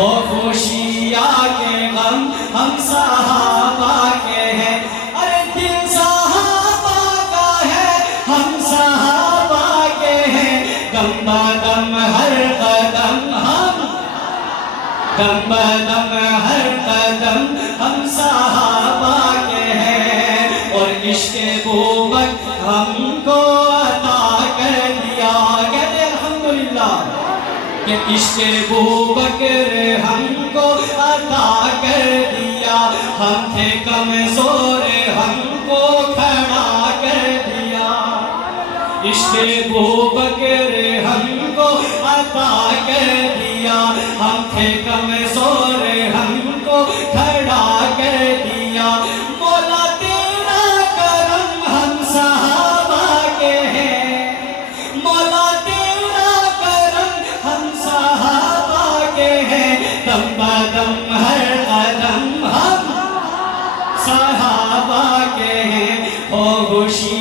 ہو خوشیاں کے غم ہم صحابہ کے ہیں، ارے دل صحابہ کا ہے ہم صحابہ کے ہیں، دم بدم ہر قدم ہم، دم بدم ہر قدم ہم صحابہ کے ہیں، اور عشق ابوبکر ہم کو عطا کر دیا، کہتے الحمدللہ کہ عشق ابوبکر ہم کو عطا کر دیا، ہم تھے کمزور ہم کو کھڑا کر دیا، عشق ابوبکر ہم کو عطا کر دیا، ہم تھے کمزور ہم کو کھڑا کر دیا، مولا تیرا کرم ہم صحابہ کے ہیں، مولا تیرا کرم ہم صحابہ کے ہیں، دم بدم ہر قدم ہم صحابہ کے ہیں، ہو خوشی